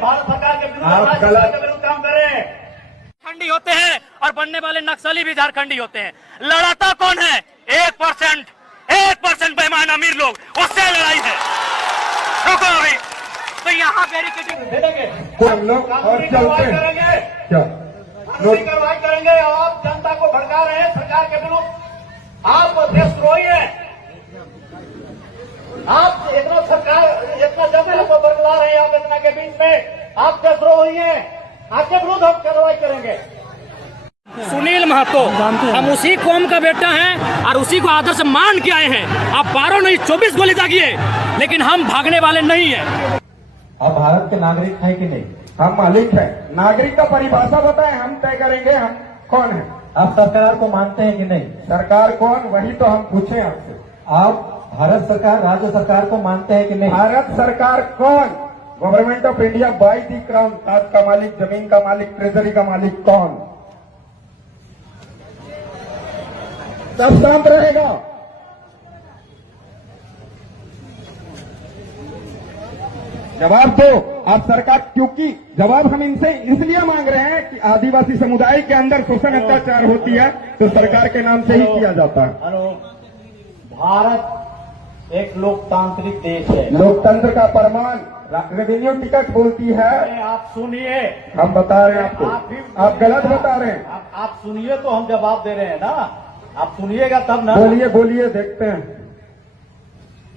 भारत सरकार के विरुद्ध काम करें। झारखंडी होते हैं और बनने वाले नक्सली भी झारखंडी होते हैं। लड़ाता कौन है? 1% बेईमान अमीर लोग, उससे लड़ाई है। रुको अभी तो यहाँ बैरिकेडिंग दे देंगे, हम लोग और चलते हैं क्या कार्रवाई करेंगे। आप जनता को भड़का रहे हैं सरकार के विरुद्ध, आप देशद्रोही हैं। आप इतना जंगल को बरगला रहे हैं, आप इतना के बीच में आप देशद्रोही हैं। आपके विरुद्ध हम कार्रवाई करेंगे। सुनील महतो, हम उसी कौम का बेटा हैं और उसी को आदर से मान के आए हैं। आप 12 नहीं 24 गोली दागिए, लेकिन हम भागने वाले नहीं हैं। आप भारत के नागरिक हैं कि नहीं? हम मालिक हैं। नागरिक का परिभाषा बताएं, हम तय करेंगे हम कौन है। आप सरकार को मानते हैं कि नहीं? सरकार कौन, वही तो हम पूछे आपसे। आप भारत सरकार, राज्य सरकार को मानते हैं कि नहीं? भारत सरकार कौन? Government of India by the crown, ताज का मालिक, जमीन का मालिक, ट्रेजरी का मालिक कौन? सब शांत रहेगा। जवाब दो आप सरकार, क्योंकि जवाब हम इनसे इसलिए मांग रहे हैं कि आदिवासी समुदाय के अंदर शोषण अत्याचार होती है तो सरकार के नाम से ही किया जाता है। हेलो, भारत एक लोकतांत्रिक देश है। लोकतंत्र का प्रमाण रेवेन्यू टिकट बोलती है। आप सुनिए, हम बता रहे हैं आपको, आप गलत बता रहे हैं। आप सुनिए तो हम जवाब दे रहे हैं ना, आप सुनिएगा तब ना। बोलिए बोलिए, देखते हैं।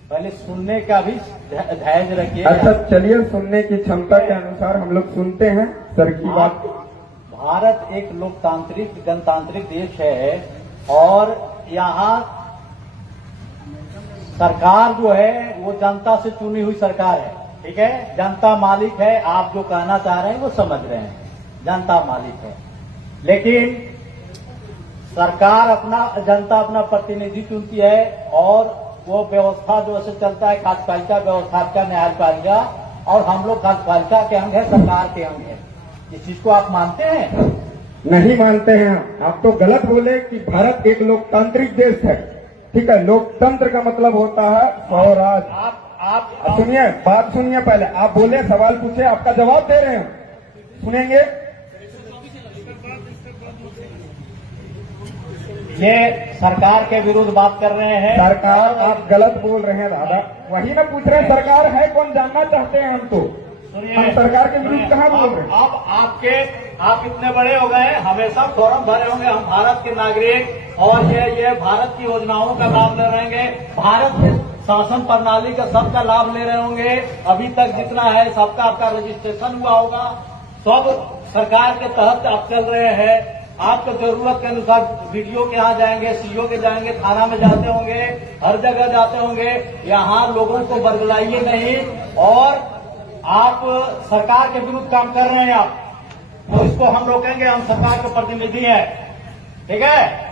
पहले सुनने का भी धैर्य रखिए। अच्छा चलिए, सुनने की क्षमता के अनुसार हम लोग सुनते हैं सर की बात। भारत एक लोकतांत्रिक गणतांत्रिक देश है और यहाँ सरकार जो है वो जनता से चुनी हुई सरकार है। ठीक है, जनता मालिक है। आप जो कहना चाह रहे हैं वो समझ रहे हैं, जनता मालिक है। लेकिन सरकार जनता अपना प्रतिनिधि चुनती है और वो व्यवस्था जो ऐसे चलता है, कार्यपालिका व्यवस्था का, न्यायपालिका, और हम लोग कार्यपालिका के अंग है, सरकार के अंग है। इस चीज को आप मानते हैं? नहीं मानते हैं। आप तो गलत बोले कि भारत एक लोकतांत्रिक देश है। ठीक है, लोकतंत्र का मतलब होता है स्वराज। आप सुनिए, बात सुनिए। पहले आप बोले, सवाल पूछे, आपका जवाब दे रहे हैं, सुनेंगे। ये सरकार के विरुद्ध बात कर रहे हैं। सरकार, आप गलत बोल रहे हैं दादा। वही ना पूछ रहे हैं, सरकार है कौन, जानना चाहते हैं हम तो। हम सरकार के विरुद्ध कहाँ बोल रहे हैं? आप इतने बड़े हो गए, हमेशा फॉर्म भरे होंगे, हम भारत के नागरिक और ये भारत की योजनाओं का लाभ ले रहे होंगे, भारत के शासन प्रणाली का सबका लाभ ले रहे होंगे। अभी तक जितना है सबका आपका रजिस्ट्रेशन हुआ होगा, सब सरकार के तहत आप चल रहे हैं। आपको जरूरत के अनुसार वीडियो के यहाँ जाएंगे, सीओ के जाएंगे, थाना में जाते होंगे, हर जगह जाते होंगे। यहाँ लोगों को बरगलाइए नहीं। और आप सरकार के विरुद्ध काम कर रहे हैं आप, तो इसको हम रोकेंगे। हम सरकार के प्रतिनिधि हैं, ठीक है?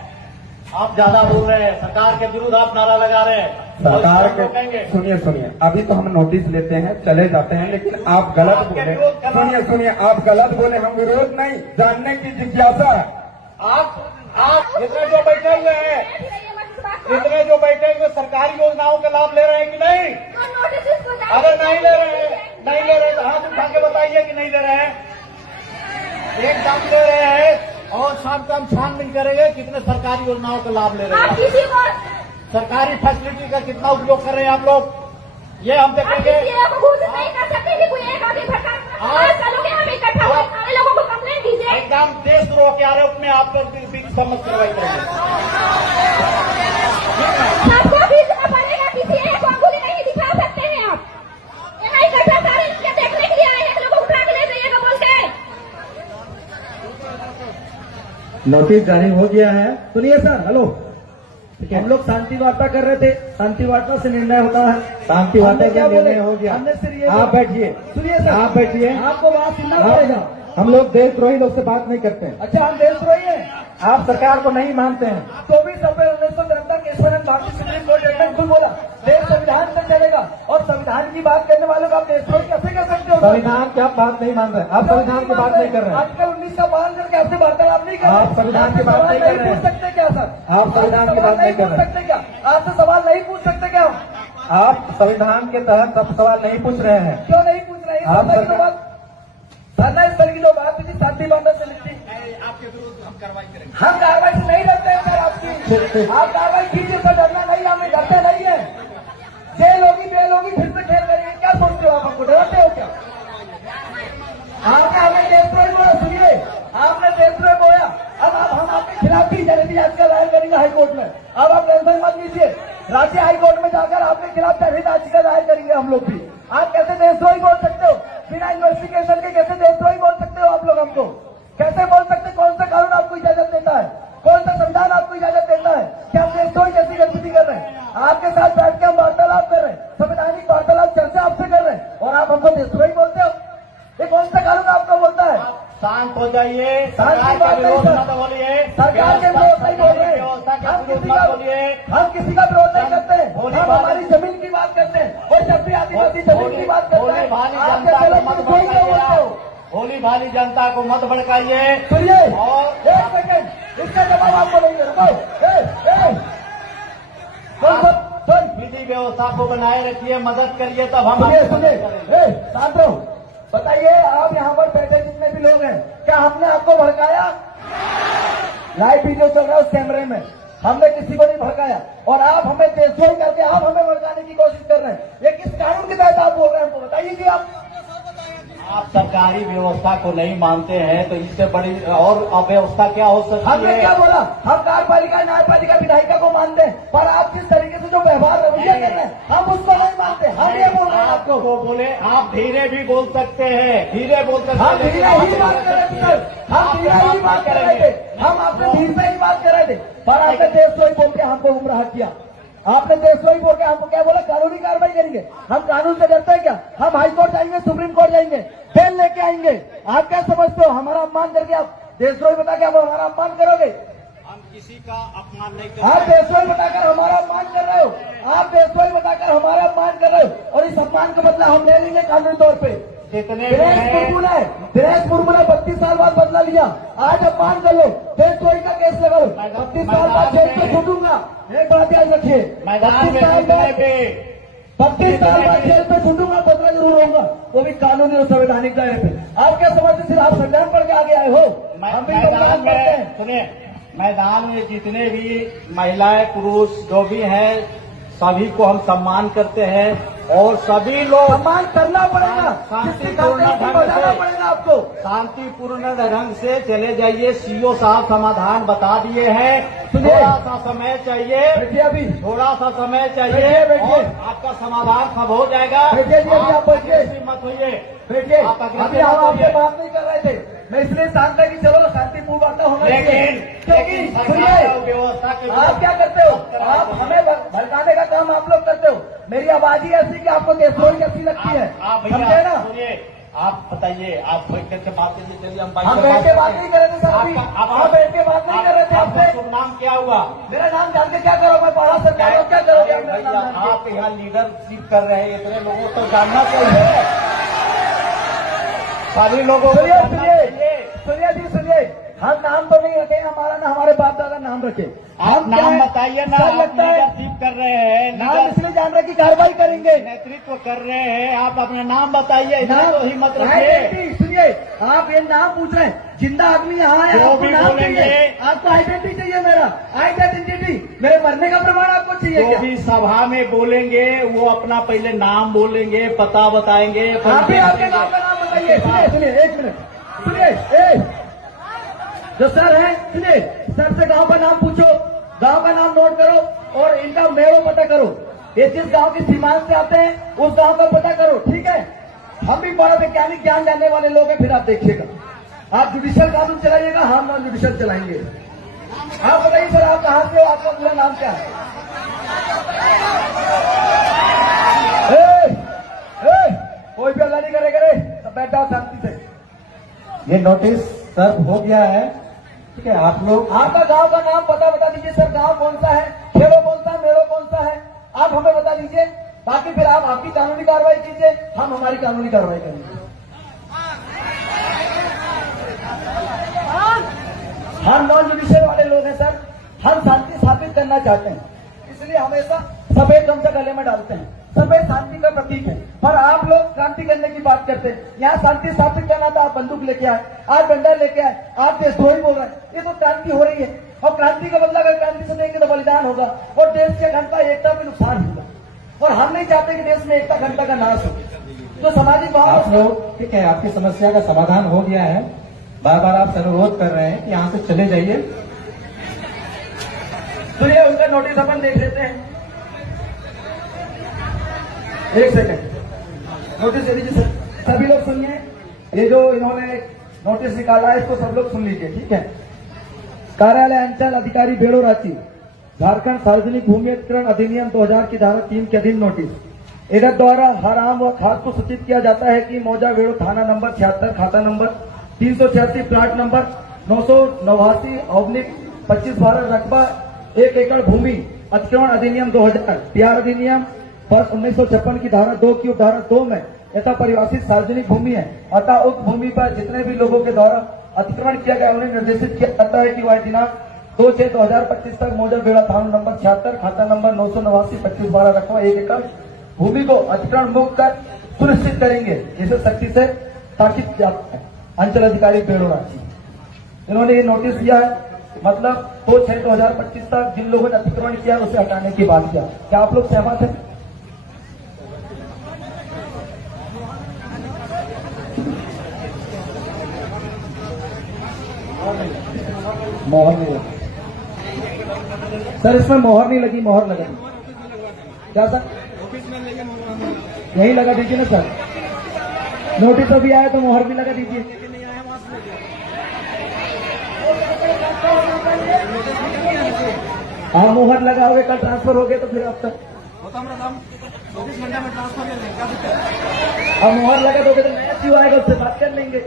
आप ज्यादा बोल रहे हैं, सरकार के विरुद्ध आप नारा लगा रहे हैं, सरकार के। सुनिए, अभी तो हम नोटिस लेते हैं, चले जाते हैं, लेकिन आप गलत बोले। सुनिए, आप गलत बोले। हम विरोध नहीं, जानने की जिज्ञासा है। आप जितने जो बैठे हुए हैं, सरकारी योजनाओं का लाभ ले रहे हैं कि नहीं? अगर नहीं ले रहे तो हाथ उठा के बताइए कि नहीं ले रहे हैं। एकदम ले रहे हैं और शाम को हम छानबीन करेंगे कितने सरकारी योजनाओं का लाभ ले रहे हैं, सरकारी फैसिलिटी का कितना उपयोग कर रहे हैं आप लोग, ये हम देखेंगे। एकदम देशद्रोह के आरोप में आप लोग समझ कार्रवाई करेंगे। आपको भी इतना पड़ेगा, किसी एक अंगुली नहीं दिखा सकते हैं आप। यहाँ इकट्ठा सारे देखने के लिए आए हैं, लोगों को उठा के ले जाइएगा बोल के। नोटिस जारी हो गया है। सुनिए सर, हेलो, हम लोग शांति वार्ता कर रहे थे, शांति वार्ता से निर्णय होता है। शांति वार्ता का निर्णय हो गया। हमने सिर्फ आप बैठिए, सुनिए सर, आप बैठिए, आपको बात सुनना पड़ेगा। हम लोग देशद्रोही लोग से बात नहीं करते हैं। अच्छा, हम देशद्रोही हैं? आप सरकार को नहीं मानते हैं? 24 अप्रैल 1973 केशवानंद भारतीय सुप्रीम कोर्ट जजमेंट खुद बोला, देश संविधान से चलेगा, और संविधान की बात करने वालों को आप देशद्रोही कैसे कर सकते हो? संविधान की आप बात नहीं मान रहे, आप संविधान की बात नहीं कर रहे हैं। आर्टिकल 19 का पालन करके आपसे वार्तालाप नहीं कर रहे, आप संविधान की बात नहीं कर रहे हैं। पूछ सकते क्या सर? आप संविधान की बात नहीं कर सकते क्या? आपसे सवाल नहीं पूछ सकते क्या? आप संविधान के तहत सब सवाल नहीं पूछ रहे हैं। क्यों नहीं पूछ रहे हैं? वरना इस तरह की जो बात थी शांति बांधव से लिखती आपके विरुद्ध हम कार्रवाई करेंगे। हम कार्रवाई से नहीं डरते हैं सर आपकी। आप कार्रवाई कीजिए सर, डरना नहीं, हमें डरते नहीं है। जेल होगी बेल होगी फिर से खेल करेंगे, क्या सोचते हो आप? हमको डरते हो क्या? आपने हमें देशद्रोही बोला, सुनिए आपने देशद्रोही बोला, अब हम आपके खिलाफ भी जनहित याचिका दायर करेंगे हाईकोर्ट में। अब आप टेंशन मत लीजिए, राज्य हाईकोर्ट में जाकर आपके खिलाफ जनहित याचिका दायर करेंगे हम लोग भी। आप कैसे देशद्रोही बोल सकते हो? बिना इन्वेस्टिगेशन के कैसे देशद्रोही बोल सकते हो आप लोग हमको? कैसे बोल सकते? कौन सा कानून आपको इजाजत देता है? कौन सा संविधान आपको इजाजत देता है? क्या आप देशद्रोही जैसी गतिविधि कर रहे हैं? आपके साथ बैठ के हम वार्तालाप कर रहे हैं, संवैधानिक वार्तालाप चर्चा आपसे कर रहे हैं और आप हमको देशद्रोही बोलते हो? ये कौन सा कानून आपको बोलता है? शांत हो जाइए, शांति सरकार बात के नहीं विरोध सर। मत बोलिए, सरकार के विरोध नहीं बोल रहे व्यवस्था के हम विरोध किसी मत का बोलिए। हम किसी का विरोध नहीं करते हैं। भोली हम भाली- हमारी जमीन की बात करते हैं और जब भी आदिवासी जमीन की बात करते भोली हैं भाली आप जनता कैसे को लोग मत देशद्रोही क्यों बोलते हो? भोली भाली जनता को मत भड़काइए। सुनिए और एक सेकंड, इसका जवाब आपको देंगे। रुको, सुन विधि व्यवस्था को बनाए रखिए, मदद करिए, तब हम सुनिए आपकी सुनिए, मदद करेंगे। शांत रहो। बताइए आप यहाँ पर बैठे जितने भी लोग हैं, क्या हमने आपको भड़काया? लाइव वीडियो चल रहा है उस कैमरे में, हमने किसी को नहीं भड़काया और आप हमें देशद्रोही करके आप हमें भड़काने की कोशिश कर रहे हैं। ये किस कानून के तहत आप बोल रहे हैं हमको बताइए कि आप सरकारी व्यवस्था को नहीं मानते हैं तो इससे बड़ी और अव्यवस्था क्या हो सकती हमने है? क्या बोला? हम कार्यपालिका न्यायपालिका विधायिका को मानते हैं, पर आप जिस तरीके से जो व्यवहार रवैया कर रहे हैं हम उसको नहीं मानते। हम ये बोल रहे हैं आपको। वो बोले आप धीरे भी बोल सकते हैं, धीरे बोल सकते हम हैं, धीरे ही बात कर रहे थे सर, हम धीरे ही बात कर रहे थे, हम आपसे धीरे से ही बात कर रहे थे, पर आपने देशद्रोही बोल के हमको गुमराह किया। आपने देशद्रोही बोल के हमको क्या बोला? कानूनी कार्रवाई करेंगे। हम कानून से डरते हैं क्या? हम हाईकोर्ट जाएंगे, सुप्रीम कोर्ट जाएंगे, बेल लेके आएंगे। आप क्या समझते हो? हमारा अपमान करके आप देशद्रोही बता के आप हमारा अपमान करोगे? हम किसी का अपमान नहीं आप करते। देशद्रोही बताकर हमारा अपमान कर रहे हो, आप देशद्रोही बताकर हमारा अपमान कर रहे हो और इस अपमान का बदला हम ले लेंगे कानूनी तौर पे। जितने भी दिनेश हैं, मुर्मू ने 32 साल बाद बदला लिया, आज अपमान कर लो, देशद्रोही का केस लगा लो, 32 साल बाद जेल से छूटूंगा। एक बात याद रखिए, मैदान 32 में साल जितने बाद भी 32 साल बाद जेल से छूटूंगा, बदला जरूर होगा, वो भी कानूनी और संवैधानिक दायरे पे। आप क्या समझते? सिर्फ आप संविधान पढ़ के आगे आए हो? हम भी मैदान संविधान पढ़ते में हैं। सुनिए, मैदान में जितने भी महिलाएं पुरुष जो भी हैं सभी को हम सम्मान करते हैं और सभी लोग सम्मान करना पड़ेगा, जिसके खाते में बजाना पड़ेगा आपको। शांतिपूर्ण ढंग से चले जाइए। सीओ साहब समाधान बता दिए हैं, सुनिए। थोड़ा सा समय चाहिए, बैठिए अभी, थोड़ा सा समय चाहिए बैठिए। और आपका समाधान सब हो जाएगा। बैठिए जी, अभी आप बैठिए। अग्रेसिव मत होइए। देखिए आप अग्रेसिव अभी हम मत आपसे होइए। बात नहीं कर रहे थे, मैं इसलिए शांत है कि चलो शांतिपूर्ण वार्ता होना चाहिए। क्योंकि लेकिन सरकार सुनिए, और व्यवस्था के आप क्या करते हो? आप हमें भड़काने का काम आप लोग करते हो। मेरी आवाज ही ऐसी कि आपको देशद्रोही कैसी लगती है, आप समझे भैया ना? सुनिए, आप बताइए, आप बैठ करके बात कीजिए। चलिए हम हम बैठ के बात नहीं कर रहे थे सर, अभी आप बैठ के बात नहीं कर रहे थे आपका आपसे। शुभ नाम क्या हुआ? मेरा नाम जान के क्या करोगे? मैं पढ़ा सरकार हो, क्या करोगे आप मेरा भैया, नाम जान आप यहाँ लीडरशिप कर रहे हैं, इतने लोगों को जानना चाहिए, सभी लोगों को सुनिए जानना सुनिए चाहिए। सुनिए जी सुनिए, हम नाम तो नहीं रखे, हमारा ना हमारे बाप दादा नाम रखे। आप हम क्या नाम है? बताइए ना, सर आप लगता है लीडरशिप कर रहे हैं, नाम इसलिए जान रहे कि कार्रवाई करेंगे। नेतृत्व कर रहे हैं, आप अपना नाम बताइए, इतना नाम तो हिम्मत रखिए। आइडेंटिटी सुनिए, आप ये नाम पूछ रहे हैं, जिंदा आदमी यहाँ है, जो आपको भी नाम बोलेंगे। चाहिए, आपको आइडेंटिटी चाहिए। मेरा आइडेंटिटी, मेरे मरने का प्रमाण आपको चाहिए जो क्या? भी सभा में बोलेंगे वो अपना पहले नाम बोलेंगे, पता बताएंगे। आप भी आपके गाँव का नाम बताइए। सुनिए सुनिए, एक मिनट सुनिए, जो सर है सुनिए, सर से गांव का नाम पूछो, गांव का नाम नोट करो और इनका मेवा पता करो। ये जिस गांव की सीमांत से आते हैं उस गांव का पता करो, ठीक है? हम भी बड़ा वैज्ञानिक ज्ञान जानने वाले लोग हैं, फिर आप देखिएगा। आप जुडिशियल कानून चलाइएगा, हम नॉन जुडिशियल चलाएंगे। आप बताइए सर, आप कहाँ से हो? आपका पूरा नाम क्या है? कोई भी अल्लाह नहीं करे, सब बैठ जाओ शांति से। ये नोटिस सर्व हो गया है, ठीक है? आप लोग आपका गांव का नाम पता बता दीजिए सर, गांव कौन सा है, खेड़ो कौन सा है, मेड़ो कौन सा है, आप हमें बता दीजिए। बाकी फिर आप आपकी कानूनी कार्रवाई कीजिए, हम हमारी कानूनी कार्रवाई करेंगे। हम नॉन जुडिशियल वाले लोग हैं सर, हम शांति स्थापित करना चाहते हैं, इसलिए हमेशा सफेद गमछा गले में डालते हैं। सफेद शांति का प्रतीक है, पर आप लोग क्रांति करने की बात करते हैं। यहाँ शांति स्थापित करना था, आप बंदूक लेके आए, आप डंडा लेके आए, आप देशद्रोही बोल रहे हैं। ये तो क्रांति हो रही है, और क्रांति का बदला अगर क्रांति से देंगे तो बलिदान होगा और देश के अखंडता एकता में नुकसान होगा। और हम नहीं चाहते कि देश में एकता अखंडता का नाश हो। तो सामाजिक भाव आप लोग ठीक है, आपकी समस्या का समाधान हो गया है। बार बार आप अनुरोध कर रहे हैं कि यहाँ से चले जाइए। तो ये उनका नोटिस अपन देख लेते हैं। एक सेकंड, नोटिस दे दीजिए सर। सभी लोग सुनिए, ये जो इन्होंने नोटिस निकाला है इसको सब लोग सुन लीजिए, ठीक है। कार्यालय अंचल अधिकारी बेड़ो रांची, झारखंड सार्वजनिक भूमि अधिग्रहण अधिनियम 2000 की धारा 3 के अधीन नोटिस। इधर द्वारा हर आम व खास को सूचित किया जाता है कि मौजा बेड़ो थाना नंबर 76, खाता नंबर 386, प्लाट नंबर 989/25/12, रकबा 1 एकड़ भूमि अधिग्रहण अधिनियम 2000, बिहार अधिनियम वर्ष 1956 की धारा 2 की उपधारा 2 में यथा परिभाषित सार्वजनिक भूमि है। अतः उक्त भूमि पर जितने भी लोगों के द्वारा अतिक्रमण किया गया उन्हें निर्देशित किया जाता है कि वह दिनांक 2/6/2025 तक मौजा बेड़ा थाना नंबर 76, खाता नंबर 989/25/12, रकबा 1 एकड़ भूमि को अतिक्रमण मुक्त कर सुनिश्चित करेंगे। इसे सख्ती से ताकीद किया जाता है। अंचल अधिकारी बेड़ो रांची, इन्होंने ये नोटिस दिया है, मतलब 2/6/2025 तक जिन लोगों ने अतिक्रमण किया उसे हटाने की बात किया। क्या आप लोग सहमत हैं? मोहर नहीं लगी सर, इसमें मोहर नहीं लगी, मोहर लगा दी। क्या सर? यही लगा दीजिए ना सर। नोटिस अभी आया तो मोहर भी लगा दीजिए। हाँ, मोहर लगाओगे, कल ट्रांसफर हो गए तो फिर अब तक अब मोहर लगा दोगे तो नया क्यों आएगा, उससे बात कर लेंगे।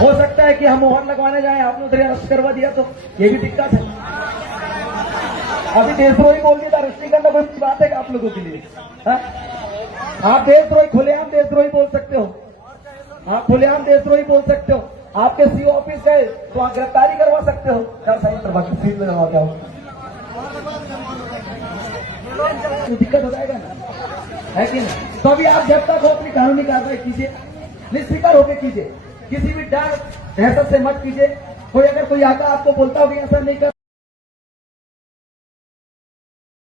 हो सकता है कि हम मोहर लगवाने जाएं, आपने उधर अरेस्ट करवा दिया तो ये भी दिक्कत है। अभी देशद्रोही बोल दिया था, अरेस्ट नहीं करना कोई बात है कि आप लोगों के लिए? आप देशद्रोही, खुलेआम देशद्रोही बोल सकते हो, आप खुलेआम देशद्रोही बोल सकते हो। आपके सीओ ऑफिस गए तो आप गिरफ्तारी करवा सकते हो। क्या सही करवा के सीट में जमा क्या हो, दिक्कत हो जाएगा ना, है कि नहीं? तो अभी आप जब तक हो अपनी कानूनी कार्रवाई कीजिए, निष्फिक्र होकर कीजिए, किसी भी डर दहशत से मत कीजिए। कोई अगर कोई आता आपको बोलता हो कि ऐसा नहीं कर